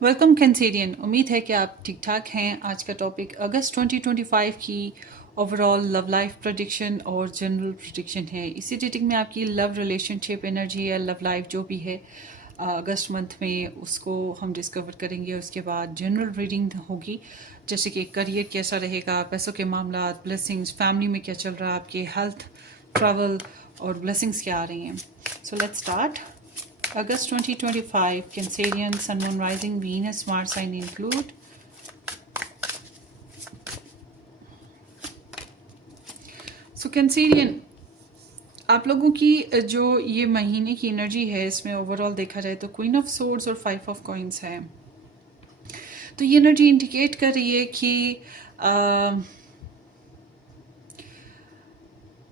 Welcome Cancerian. उम्मीद है कि आप ठीक ठाक हैं। आज का टॉपिक अगस्त 2025 की ओवरऑल लव लाइफ प्रेडिक्शन और जनरल प्रेडिक्शन है। इसी डेटिंग में आपकी लव रिलेशनशिप एनर्जी या लव लाइफ जो भी है अगस्त मंथ में उसको हम डिस्कवर करेंगे। उसके बाद जनरल रीडिंग होगी, जैसे कि करियर कैसा रहेगा, पैसों के मामला, ब्लेसिंग्स, फैमिली में क्या चल रहा है, आपके हेल्थ, ट्रैवल और ब्लेसिंग्स क्या आ रही हैं। So let's start. August 2025, Cancerian, Sun, Moon, Rising, Venus, Mars sign include. So Cancerian, आप लोगों की जो ये महीने की एनर्जी है इसमें ओवरऑल देखा जाए तो क्वीन ऑफ सोर्ड्स और 5 ऑफ कॉइंस है। तो ये एनर्जी इंडिकेट कर रही है कि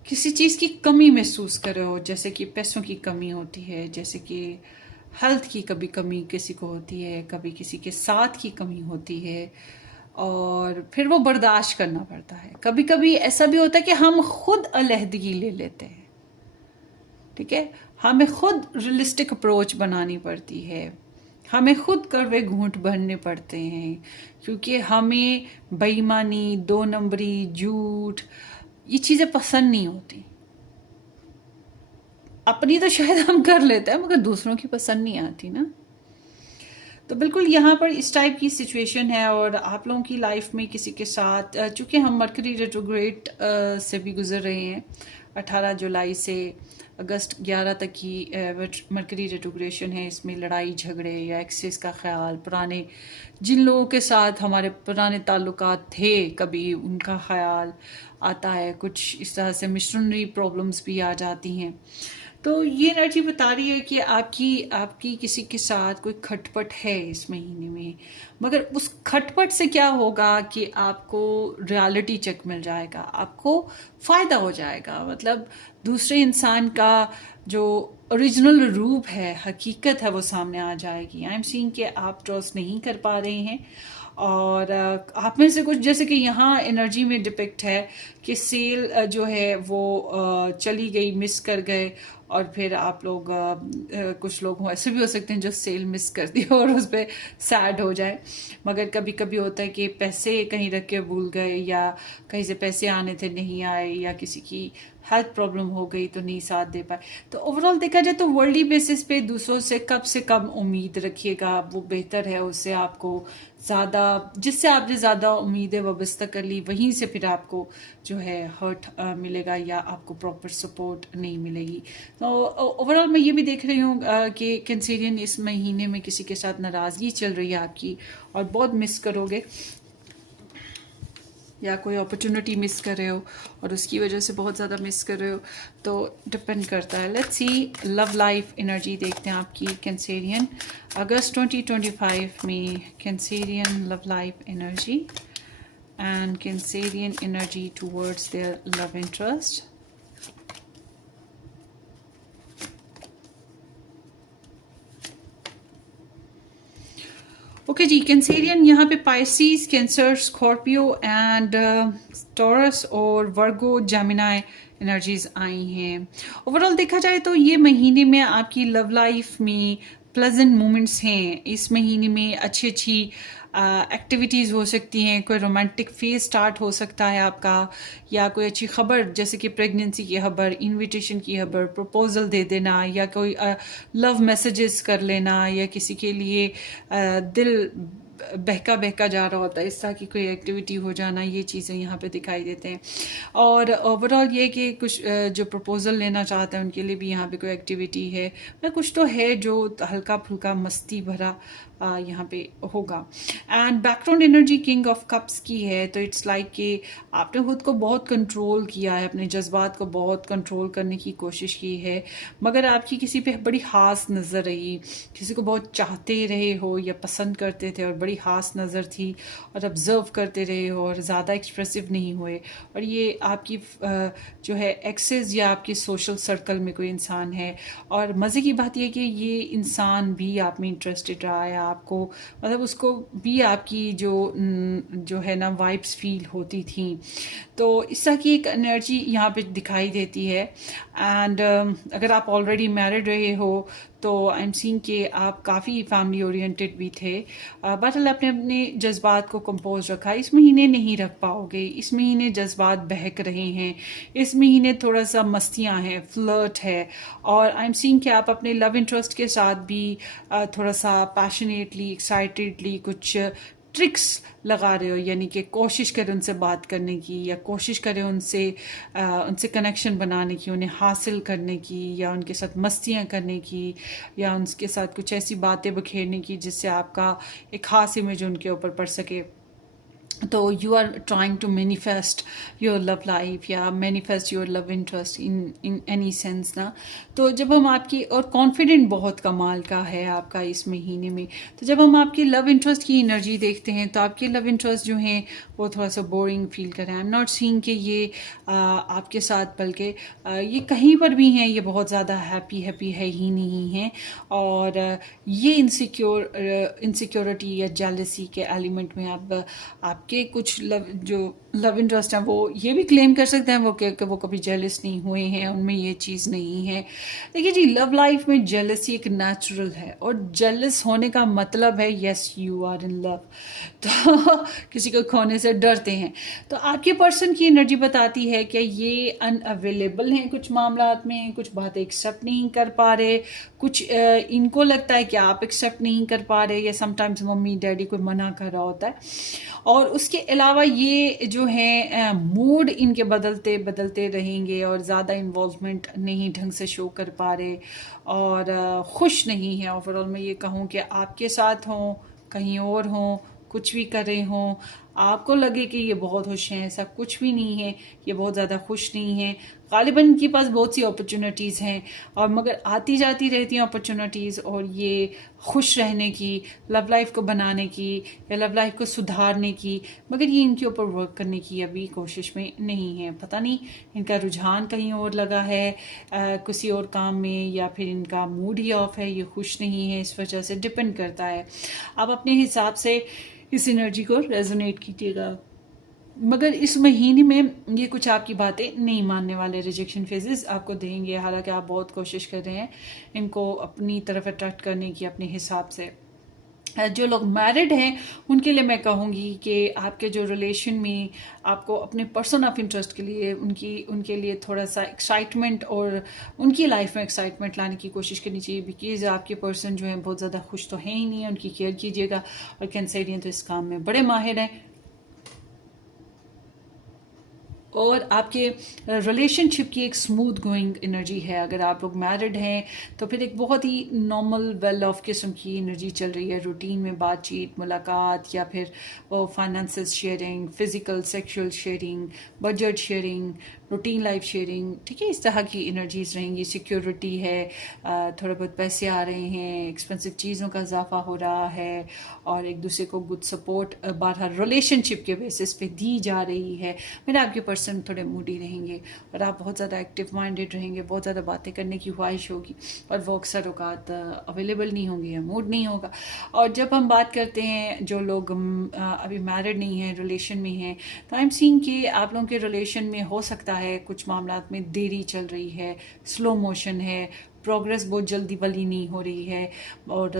किसी चीज़ की कमी महसूस कर रहे हो, जैसे कि पैसों की कमी होती है, जैसे कि हेल्थ की कभी कमी किसी को होती है, कभी किसी के साथ की कमी होती है और फिर वो बर्दाश्त करना पड़ता है। कभी कभी ऐसा भी होता है कि हम खुद अलहदगी ले लेते हैं, ठीक है। हमें खुद रियलिस्टिक अप्रोच बनानी पड़ती है, हमें खुद कड़वे घूंट भरने पड़ते हैं, क्योंकि हमें बेईमानी, दो नंबरी, झूठ, ये चीज़ें पसंद नहीं होती। अपनी तो शायद हम कर लेते हैं मगर दूसरों की पसंद नहीं आती ना। तो बिल्कुल यहाँ पर इस टाइप की सिचुएशन है और आप लोगों की लाइफ में किसी के साथ, चूंकि हम मरकरी रेट्रोग्रेड से भी गुजर रहे हैं, 18 जुलाई से अगस्त 11 तक की मरकरी रेट्रोग्रेशन है। इसमें लड़ाई झगड़े या एक्सेस का ख्याल, पुराने जिन लोगों के साथ हमारे पुराने ताल्लुकात थे कभी, उनका ख्याल आता है। कुछ इस तरह से मिशनरी प्रॉब्लम्स भी आ जाती हैं। तो ये एनर्जी बता रही है कि आपकी आपकी किसी के साथ कोई खटपट है इस महीने में, मगर उस खटपट से क्या होगा कि आपको रियलिटी चेक मिल जाएगा, आपको फायदा हो जाएगा। मतलब दूसरे इंसान का जो ओरिजिनल रूप है, हकीकत है, वो सामने आ जाएगी। आई एम सीइंग कि आप ट्रस्ट नहीं कर पा रहे हैं और आप में से कुछ, जैसे कि यहाँ एनर्जी में डिपिक्ट है कि सेल जो है वो चली गई, मिस कर गए और फिर आप लोग कुछ लोग ऐसे भी हो सकते हैं जो सेल मिस कर दिए और उस पर सैड हो जाए। मगर कभी कभी होता है कि पैसे कहीं रख के भूल गए, या कहीं से पैसे आने थे नहीं आए, या किसी की हेल्थ प्रॉब्लम हो गई तो नहीं साथ दे पाए। तो ओवरऑल देखा जाए तो वर्ल्डली बेसिस पे दूसरों से कम उम्मीद रखिएगा, वो बेहतर है। उससे आपको ज़्यादा, जिससे आपने ज़्यादा उम्मीदें वाबस्ता कर ली, वहीं से फिर आपको जो है हर्ट मिलेगा या आपको प्रॉपर सपोर्ट नहीं मिलेगी। तो ओवरऑल मैं ये भी देख रही हूँ कि कैंसेरियन इस महीने में किसी के साथ नाराज़गी चल रही है आपकी और बहुत मिस करोगे, या कोई अपॉर्चुनिटी मिस कर रहे हो और उसकी वजह से बहुत ज़्यादा मिस कर रहे हो। तो डिपेंड करता है। Let's see love life energy देखते हैं आपकी कैंसेरियन अगस्त 2025 में। Cancerian love life energy and Cancerian energy towards their love interest. Okay जी, कैंसेरियन यहाँ पे Pisces, Cancer, Scorpio and Taurus और वर्गो, जेमिनाई एनर्जीज आई हैं। ओवरऑल देखा जाए तो ये महीने में आपकी लव लाइफ में प्लेजेंट मोमेंट्स हैं। इस महीने में अच्छी अच्छी एक्टिविटीज़ हो सकती हैं, कोई रोमांटिक फेज स्टार्ट हो सकता है आपका, या कोई अच्छी खबर जैसे कि प्रेगनेंसी की खबर, इनविटेशन की खबर, प्रपोजल दे देना, या कोई लव मैसेजेस कर लेना, या किसी के लिए दिल बहका बहका जा रहा होता है, इस तरह की कोई एक्टिविटी हो जाना, ये चीज़ें यहाँ पे दिखाई देते हैं। और ओवरऑल ये कि कुछ जो प्रपोजल लेना चाहते हैं उनके लिए भी यहाँ पे कोई एक्टिविटी है, या कुछ तो है जो हल्का फुल्का मस्ती भरा यहाँ पे होगा। And background energy king of cups की है, तो इट्स लाइक कि आपने खुद को बहुत कंट्रोल किया है, अपने जज्बात को बहुत कंट्रोल करने की कोशिश की है, मगर आपकी किसी पे बड़ी खास नज़र रही, किसी को बहुत चाहते रहे हो या पसंद करते थे और बड़ी खास नज़र थी, और ऑब्जर्व करते रहे हो और ज़्यादा एक्सप्रेसिव नहीं हुए। और ये आपकी जो है एक्सेस या आपके सोशल सर्कल में कोई इंसान है, और मज़े की बात यह कि ये इंसान भी आप में इंटरेस्टेड रहा है, आपको मतलब उसको भी आपकी जो है ना वाइब्स फील होती थी। तो इस तरह की एक एनर्जी यहाँ पे दिखाई देती है। एंड अगर आप ऑलरेडी मैरिड रहे हो तो आई एम सीइंग कि आप काफ़ी फैमिली ओरिएंटेड भी थे, बट आपने अपने जज्बात को कंपोज रखा। इस महीने नहीं रख पाओगे, इस महीने जज्बात बहक रहे हैं, इस महीने थोड़ा सा मस्तियाँ हैं, फ्लर्ट है। और आई एम सीइंग कि आप अपने लव इंटरेस्ट के साथ भी थोड़ा सा पैशनेटली, एक्साइटेडली कुछ ट्रिक्स लगा रहे हो, यानी कि कोशिश करें उनसे बात करने की, या कोशिश करें उनसे कनेक्शन बनाने की, उन्हें हासिल करने की, या उनके साथ मस्तियाँ करने की, या उनके साथ कुछ ऐसी बातें बखेरने की जिससे आपका एक खास इमेज उनके ऊपर पड़ सके। तो you are trying to manifest your love life या manifest your love interest in any sense ना। तो जब हम आपकी, और कॉन्फिडेंट बहुत कमाल का है आपका इस महीने में, तो जब हम आपकी लव इंटरेस्ट की एनर्जी देखते हैं तो आपके लव इंटरेस्ट जो हैं वो थोड़ा सा बोरिंग फील कर रहे हैं। आई एम नॉट सीइंग कि ये आपके साथ, बल्कि ये कहीं पर भी हैं, ये बहुत ज़्यादा हैप्पी है ही नहीं है। और ये इनसिक्योरिटी या जेलसी के एलिमेंट में आपके कुछ लव इंटरेस्ट हैं वो ये भी क्लेम कर सकते हैं वो कि वो कभी जेलस नहीं हुए हैं, उनमें ये चीज़ नहीं है। देखिए जी, लव लाइफ में जेलसी एक नेचुरल है, और जेलस होने का मतलब है yes you are in love. तो किसी को खोने से डरते हैं। तो आपके पर्सन की एनर्जी बताती है कि ये अनअवेलेबल हैं कुछ मामलात में, कुछ बातें एक्सेप्ट नहीं कर पा रहे, कुछ इनको लगता है कि आप एक्सेप्ट नहीं कर पा रहे, या समटाइम्स मम्मी डैडी कोई मना कर रहा होता है। और उसके अलावा ये जो है मूड इनके बदलते बदलते रहेंगे, और ज़्यादा इन्वॉल्वमेंट नहीं ढंग से शो कर पा रहे, और खुश नहीं है ओवरऑल। मैं ये कहूँ कि आपके साथ हों, कहीं और हों, कुछ भी कर रहे हों, आपको लगे कि ये बहुत खुश हैं, ऐसा कुछ भी नहीं है, ये बहुत ज़्यादा खुश नहीं है। गालिबन इनके पास बहुत सी अपॉर्चुनिटीज़ हैं, और मगर आती जाती रहती हैं अपॉर्चुनिटीज़, और ये खुश रहने की, लव लाइफ को बनाने की, या लव लाइफ को सुधारने की, मगर ये इनके ऊपर वर्क करने की अभी कोशिश में नहीं है। पता नहीं इनका रुझान कहीं और लगा है, किसी और काम में, या फिर इनका मूड ही ऑफ है, ये खुश नहीं है, इस वजह से डिपेंड करता है। आप अपने हिसाब से इस एनर्जी को रेजोनेट कीजिएगा। मगर इस महीने में ये कुछ आपकी बातें नहीं मानने वाले, रिजेक्शन फेजेस आपको देंगे, हालांकि आप बहुत कोशिश कर रहे हैं इनको अपनी तरफ अट्रैक्ट करने की अपने हिसाब से। जो लोग मैरिड हैं उनके लिए मैं कहूँगी कि आपके जो रिलेशन में आपको अपने पर्सन ऑफ इंटरेस्ट के लिए उनके लिए थोड़ा सा एक्साइटमेंट, और उनकी लाइफ में एक्साइटमेंट लाने की कोशिश करनी चाहिए, बिकॉज आपके पर्सन जो हैं बहुत ज़्यादा खुश तो हैं ही नहीं है। उनकी केयर कीजिएगा, और कैंसरियन तो इस काम में बड़े माहिर हैं। और आपके रिलेशनशिप की एक स्मूथ गोइंग एनर्जी है। अगर आप लोग मैरिड हैं तो फिर एक बहुत ही नॉर्मल वेल ऑफ किस्म की एनर्जी चल रही है, रूटीन में बातचीत, मुलाकात, या फिर वो finances sharing, physical sexual sharing, budget sharing, routine life sharing, ठीक है, इस तरह की एनर्जीज रहेंगी। सिक्योरिटी है, थोड़े बहुत पैसे आ रहे हैं, एक्सपेंसिव चीज़ों का इजाफा हो रहा है, और एक दूसरे को गुड सपोर्ट बाहर रिलेशनशिप के बेसिस पे दी जा रही है। मेरे आपके पर्सन थोड़े मूडी रहेंगे, और आप बहुत ज़्यादा एक्टिव माइंडेड रहेंगे, बहुत ज़्यादा बातें करने की ख्वाहिश होगी, और वो अक्सर औकात अवेलेबल नहीं होंगे, या मूड नहीं होगा। और जब हम बात करते हैं जो लोग अभी मैरिड नहीं हैं, रिलेशन में हैं, तो आई एम सीइंग कि आप लोगों के रिलेशन में हो सकता है कुछ मामलात में देरी चल रही है, स्लो मोशन है, प्रोग्रेस बहुत जल्दी वाली नहीं हो रही है, और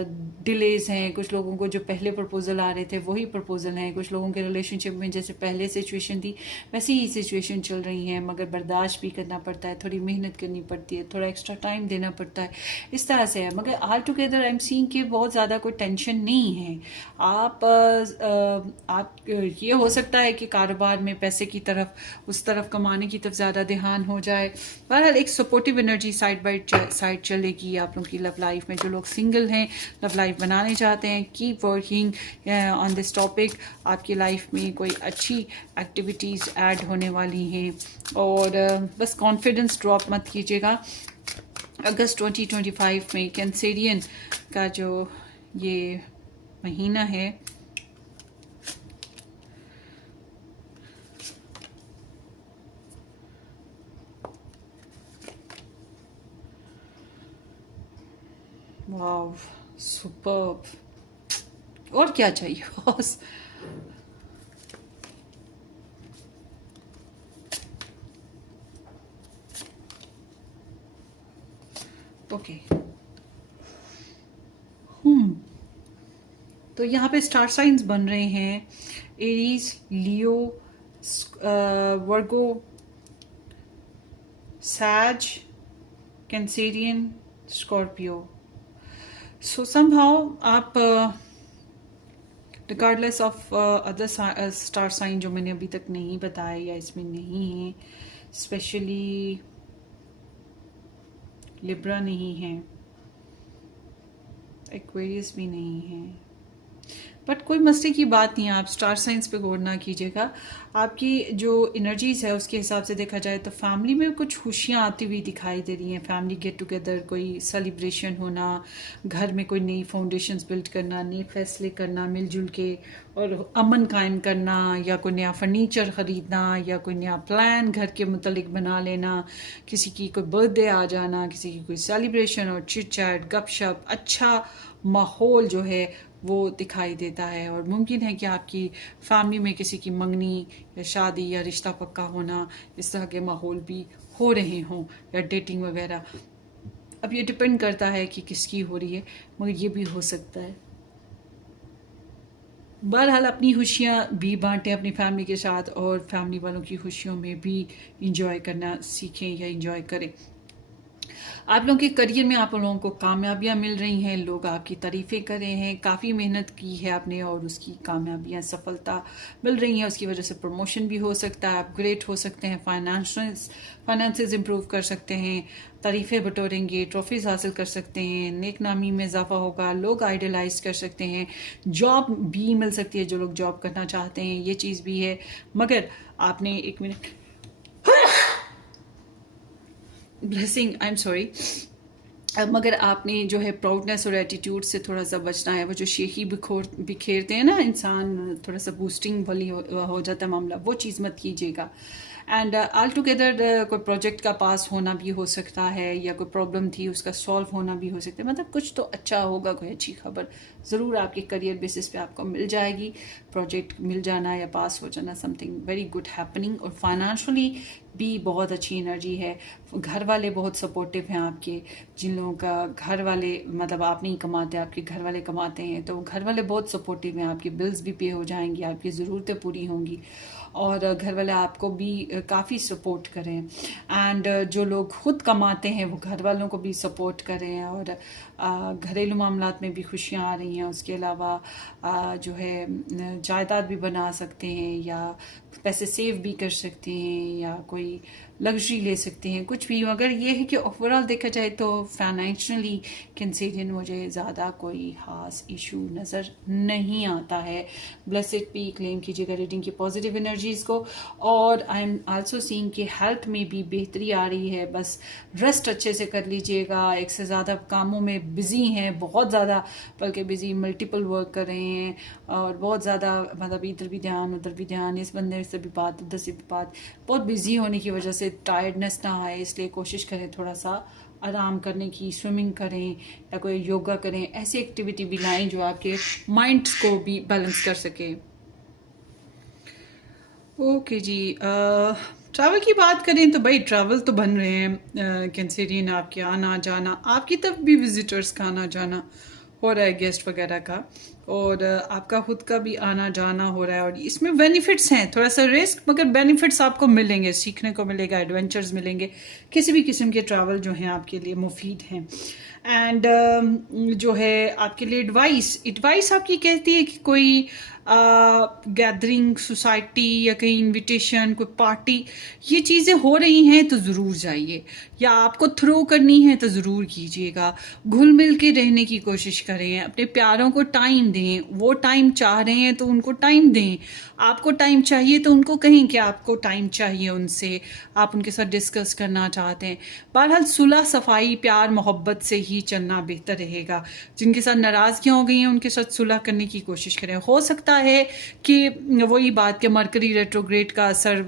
डिलेज हैं। कुछ लोगों को जो पहले प्रपोजल आ रहे थे वही प्रपोजल हैं, कुछ लोगों के रिलेशनशिप में जैसे पहले सिचुएशन थी वैसी ही सिचुएशन चल रही हैं, मगर बर्दाश्त भी करना पड़ता है, थोड़ी मेहनत करनी पड़ती है, थोड़ा एक्स्ट्रा टाइम देना पड़ता है, इस तरह से है। मगर all together I am seeing कि बहुत ज़्यादा कोई टेंशन नहीं है। आप ये हो सकता है कि कारोबार में पैसे की तरफ, उस तरफ कमाने की तरफ ज़्यादा ध्यान हो जाए। बहरहाल एक supportive energy side by side चलेगी आप लोगों की लव लाइफ में। जो लोग सिंगल हैं, लव लाइफ बनाने चाहते हैं, keep working on this topic. आपकी लाइफ में कोई अच्छी एक्टिविटीज़ ऐड होने वाली हैं, और बस कॉन्फिडेंस ड्रॉप मत कीजिएगा। अगस्त 2025 में कैंसेरियन का जो ये महीना है, वाव, सुपर्ब, और क्या चाहिए बॉस। ओके, तो यहाँ पे स्टार साइंस बन रहे हैं Aries, Leo, Virgo, Sage, Cancerian, Scorpio. So somehow आप regardless of other star sign जो मैंने अभी तक नहीं बताया या इसमें नहीं है, स्पेशली लिब्रा नहीं है, एक्वेरियस भी नहीं है, बट कोई मस्ती की बात नहीं है। आप स्टार साइंस पे गौर ना कीजिएगा। आपकी जो एनर्जीज है उसके हिसाब से देखा जाए तो फैमिली में कुछ खुशियाँ आती हुई दिखाई दे रही हैं। फैमिली गेट टुगेदर, कोई सेलिब्रेशन होना, घर में कोई नई फाउंडेशंस बिल्ड करना, नए फैसले करना मिलजुल के और अमन कायम करना, या कोई नया फर्नीचर ख़रीदना, या कोई नया प्लान घर के मुतलिक बना लेना, किसी की कोई बर्थडे आ जाना, किसी की कोई सेलिब्रेशन और चिट चैट गपशप, अच्छा माहौल जो है वो दिखाई देता है। और मुमकिन है कि आपकी फैमिली में किसी की मंगनी या शादी या रिश्ता पक्का होना, इस तरह के माहौल भी हो रहे हों, या डेटिंग वगैरह। अब ये डिपेंड करता है कि किसकी हो रही है, मगर ये भी हो सकता है। बहरहाल अपनी खुशियाँ भी बांटें अपनी फैमिली के साथ, और फैमिली वालों की खुशियों में भी इंजॉय करना सीखें या इंजॉय करें। आप लोगों के करियर में आप लोगों को कामयाबियां मिल रही हैं, लोग आपकी तारीफ़ें कर रहे हैं, काफ़ी मेहनत की है आपने और उसकी कामयाबियां, सफलता मिल रही हैं, उसकी वजह से प्रमोशन भी हो सकता है, अपग्रेड हो सकते हैं, फाइनेंसेस इंप्रूव कर सकते हैं, तारीफ़ें बटोरेंगे, ट्रॉफीज़ हासिल कर सकते हैं, नेक नामी में इजाफा होगा, लोग आइडलाइज कर सकते हैं, जॉब भी मिल सकती है जो लोग जॉब करना चाहते हैं, ये चीज़ भी है। मगर आपने एक minute, blessing, I am sorry, मगर आपने जो है प्राउडनेस और एटीट्यूड से थोड़ा सा बचना है। वो जो शेखी बिखेरते हैं ना इंसान, थोड़ा सा बूस्टिंग वाली हो जाता है मामला, वो चीज़ मत कीजिएगा। एंड ऑल टुगेदर कोई प्रोजेक्ट का पास होना भी हो सकता है, या कोई प्रॉब्लम थी उसका सॉल्व होना भी हो सकता है। मतलब कुछ तो अच्छा होगा, कोई अच्छी खबर ज़रूर आपके करियर बेसिस पे आपको मिल जाएगी। प्रोजेक्ट मिल जाना या पास हो जाना, समथिंग वेरी गुड हैपनिंग। और फाइनेंशियली भी बहुत अच्छी एनर्जी है। घर वाले बहुत सपोर्टिव हैं आपके, जिन लोगों का घर वाले, मतलब आप नहीं कमाते, आपके घर वाले कमाते हैं, तो घर वाले बहुत सपोर्टिव हैं। आपकी बिल्स भी पे हो जाएंगी, आपकी ज़रूरतें पूरी होंगी, और घर वाले आपको भी काफ़ी सपोर्ट करें। एंड जो लोग खुद कमाते हैं वो घर वालों को भी सपोर्ट करें, और घरेलू मामलात में भी खुशियाँ आ रही हैं। उसके अलावा जो है जायदाद भी बना सकते हैं, या पैसे सेव भी कर सकते हैं, या कोई लग्जरी ले सकते हैं, कुछ भी। मगर ये है कि ओवरऑल देखा जाए तो फाइनेंशियली कैंसेरियन मुझे ज़्यादा कोई ख़ास इशू नज़र नहीं आता है। ब्लेसेड पी क्लेम कीजिएगा रीडिंग की पॉजिटिव एनर्जीज़ को। और आई एम आल्सो सीइंग कि हेल्थ में भी बेहतरी आ रही है। बस रेस्ट अच्छे से कर लीजिएगा। एक से ज़्यादा कामों में बिज़ी हैं, बहुत ज़्यादा, बल्कि बिज़ी, मल्टीपल वर्क कर रहे हैं, और बहुत ज़्यादा, मतलब इधर भी ध्यान उधर भी ध्यान, इस बंदे से भी बात उधर से भी बात, बहुत बिज़ी होने की वजह से टायर्डनेस ना आए, इसलिए कोशिश करें थोड़ा सा आराम करने की, स्विमिंग करें या कोई योगा करें, ऐसी एक्टिविटी भी लाएं जो आपके माइंड को भी बैलेंस कर सके। ओके जी, ट्रैवल की बात करें तो भाई ट्रैवल तो बन रहे हैं कैंसेरियन, आपके आना जाना, आपकी तरफ भी विजिटर्स का आना जाना हो रहा है, गेस्ट वगैरह का, और आपका खुद का भी आना जाना हो रहा है। और इसमें बेनिफिट्स हैं, थोड़ा सा रिस्क, मगर बेनिफिट्स आपको मिलेंगे, सीखने को मिलेगा, एडवेंचर्स मिलेंगे। किसी भी किस्म के ट्रैवल जो हैं आपके लिए मुफीद हैं। एंड जो है आपके लिए एडवाइस आपकी कहती है कि कोई गैदरिंग, सोसाइटी या कहीं इनविटेशन, कोई पार्टी, ये चीज़ें हो रही हैं तो ज़रूर जाइए, या आपको थ्रो करनी है तो ज़रूर कीजिएगा। घुल मिल के रहने की कोशिश करें, अपने प्यारों को टाइम दें। वो टाइम चाह रहे हैं तो उनको टाइम दें, आपको टाइम चाहिए तो उनको कहें कि आपको टाइम चाहिए उनसे, आप उनके साथ डिस्कस करना चाहते हैं। बहरहाल सुलह सफाई, प्यार मोहब्बत से ही चलना बेहतर रहेगा। जिनके साथ नाराज़गियाँ हो गई हैं उनके साथ सुलह करने की कोशिश करें। हो सकता है कि वही बात कि मरकरी रेट्रोग्रेड का असर,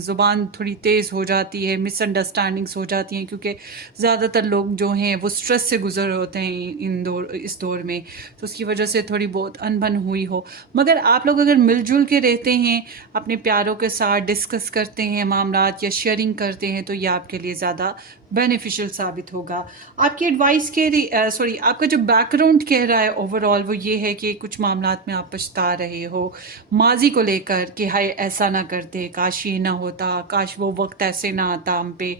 ज़ुबान थोड़ी तेज़ हो जाती है, मिसअंडरस्टैंडिंग्स हो जाती हैं, क्योंकि ज़्यादातर लोग जो हैं वो स्ट्रेस से गुजर होते हैं इस दौर में, तो उसकी वजह से थोड़ी बहुत अनबन हुई हो। मगर आप लोग अगर मिलजुल के रहते हैं, अपने प्यारों के साथ डिस्कस करते हैं मामलात या शेयरिंग करते हैं, तो ये आपके लिए ज़्यादा बेनिफिशियल साबित होगा। आपकी एडवाइस कह रही सॉरी आपका जो बैकग्राउंड कह रहा है ओवरऑल वो ये है कि कुछ मामलात में आप पछता रहे हो माजी को लेकर कि हाय ऐसा ना करते, काश ये ना होता, काश वो वक्त ऐसे ना आता हम पे,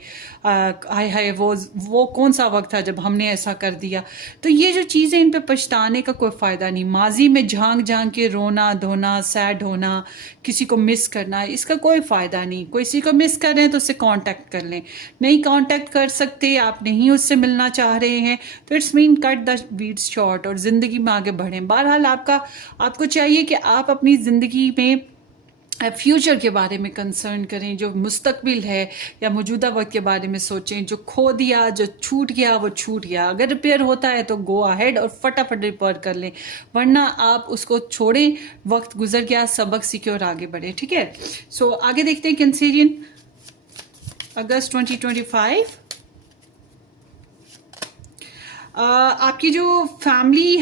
हाय हाय वो कौन सा वक्त था जब हमने ऐसा कर दिया। तो ये जो चीज़ें, इन पे पछताने का कोई फ़ायदा नहीं। माजी में झांक झांक के रोना धोना, सैड होना, किसी को मिस करना, इसका कोई फ़ायदा नहीं। किसी को मिस कर रहे हैं तो उससे कांटेक्ट कर लें, नहीं कांटेक्ट कर सकते, आप नहीं उससे मिलना चाह रहे हैं तो it's mean cut the beats short और ज़िंदगी में आगे बढ़ें। बहरहाल आपको चाहिए कि आप अपनी ज़िंदगी में फ्यूचर के बारे में कंसर्न करें, जो मुस्तकबिल है या मौजूदा वक्त के बारे में सोचें। जो खो दिया, जो छूट गया वो छूट गया, अगर रिपेयर होता है तो गो अहेड और फटाफट रिपेयर कर लें, वरना आप उसको छोड़ें। वक्त गुजर गया, सबक सीखे और आगे बढ़े। ठीक है, सो आगे देखते हैं कैंसेरियन अगस्त 2025। आपकी जो फैमिली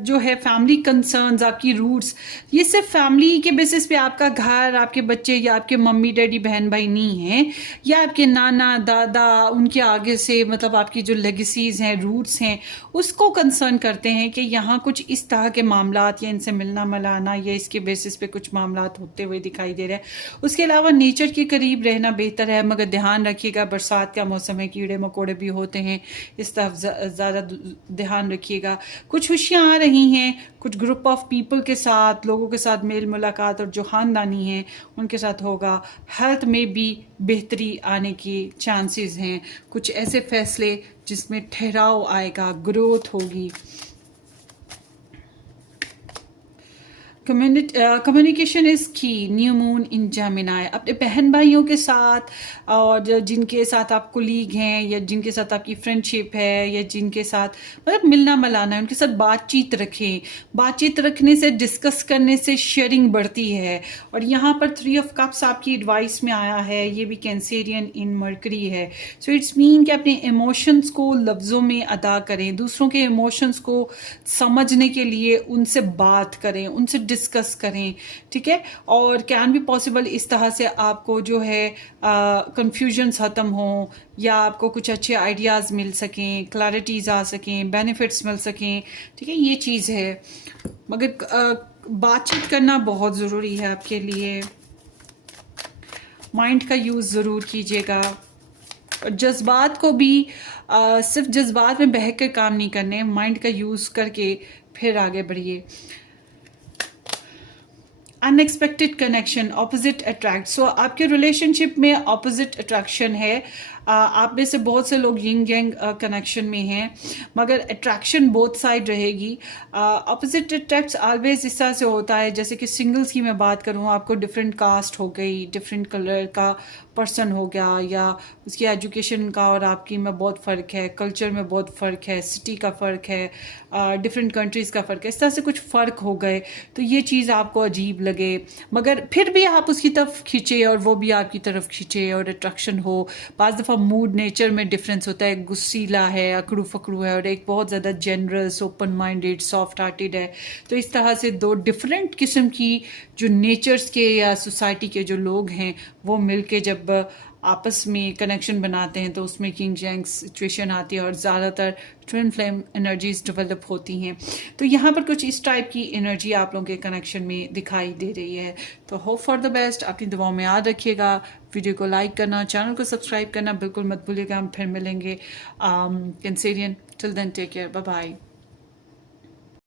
जो है, फैमिली कंसर्न्स, आपकी रूट्स, ये सिर्फ फैमिली के बेसिस पे आपका घर, आपके बच्चे या आपके मम्मी डैडी बहन भाई नहीं हैं, या आपके नाना दादा, उनके आगे से मतलब आपकी जो लेगेसीज हैं, रूट्स हैं, उसको कंसर्न करते हैं कि यहाँ कुछ इस तरह के मामलात या इनसे मिलना मिलाना या इसके बेसिस पे कुछ मामलात होते हुए दिखाई दे रहे हैं। उसके अलावा नेचर के करीब रहना बेहतर है, मगर ध्यान रखिएगा बरसात का मौसम है, कीड़े मकोड़े भी होते हैं, इस तरफ ज़्यादा ध्यान रखिएगा। कुछ खुशियाँ आ रही हैं, कुछ ग्रुप ऑफ पीपल के साथ, लोगों के साथ मेल मुलाकात और जो ख़ानदानी हैं उनके साथ होगा। हेल्थ में भी बेहतरी आने की चांसेस हैं, कुछ ऐसे फैसले जिसमें ठहराव आएगा, ग्रोथ होगी। कम्युनिकेशन इज़ की, न्यू मून इन जेमिनी। अपने बहन भाइयों के साथ और जिनके साथ आप कुलीग हैं या जिनके साथ आपकी फ्रेंडशिप है या जिनके साथ मतलब मिलना मिलाना है, उनके साथ बातचीत रखें। बातचीत रखने से, डिस्कस करने से शेयरिंग बढ़ती है। और यहाँ पर 3 ऑफ कप्स आपकी एडवाइस में आया है, ये भी कैंसेरियन इन मरकरी है। सो इट्स मीन कि अपने इमोशंस को लफ्ज़ों में अदा करें, दूसरों के इमोशंस को समझने के लिए उनसे बात करें, उनसे डिस्कस करें। ठीक है, और कैन भी पॉसिबल इस तरह से आपको जो है कंफ्यूजन्स ख़त्म हो या आपको कुछ अच्छे आइडियाज़ मिल सकें, क्लैरिटीज़ आ सकें, बेनिफिट्स मिल सकें। ठीक है, ये चीज़ है, मगर बातचीत करना बहुत ज़रूरी है आपके लिए। माइंड का यूज़ ज़रूर कीजिएगा। जज्बात को भी सिर्फ जज्बात में बह कर काम नहीं करने, माइंड का यूज़ करके फिर आगे बढ़िए। Unexpected connection, opposite attract. So आपके रिलेशनशिप में ऑपोजिट अट्रैक्शन है। आप में से बहुत से लोग यिंग यांग कनेक्शन में हैं, मगर अट्रैक्शन बोथ साइड रहेगी। ऑपोजिट अट्रैक्ट्स ऑलवेज इस तरह से होता है, जैसे कि सिंगल्स की मैं बात करूँ, आपको डिफरेंट कास्ट हो गई, डिफरेंट कलर का पर्सन हो गया, या उसकी एजुकेशन का और आपकी में बहुत फ़र्क है, कल्चर में बहुत फ़र्क है, सिटी का फ़र्क है, डिफरेंट कंट्रीज़ का फ़र्क है, इस तरह से कुछ फ़र्क हो गए तो ये चीज़ आपको अजीब लगे, मगर फिर भी आप उसकी तरफ खींचे और वो भी आपकी तरफ खींचे और अट्रैक्शन हो। बाज़ दफ़ा मूड, नेचर में डिफरेंस होता है, गुस्सीला है, अकड़ू फकड़ू है, और एक बहुत ज़्यादा generous, open minded, soft hearted है। तो इस तरह से 2 डिफरेंट किस्म की जो नेचर्स के या सोसाइटी के जो लोग हैं वो मिलके जब आपस में कनेक्शन बनाते हैं तो उसमें किंग जैंग सिचुएशन आती है और ज़्यादातर ट्विन फ्लेम एनर्जीज डेवलप होती हैं। तो यहाँ पर कुछ इस टाइप की एनर्जी आप लोगों के कनेक्शन में दिखाई दे रही है। तो होप फॉर द बेस्ट, अपनी दुआओं में याद रखिएगा। वीडियो को लाइक करना, चैनल को सब्सक्राइब करना बिल्कुल मत भूलिएगा। हम फिर मिलेंगे Cancerian. Till then take care, bye bye.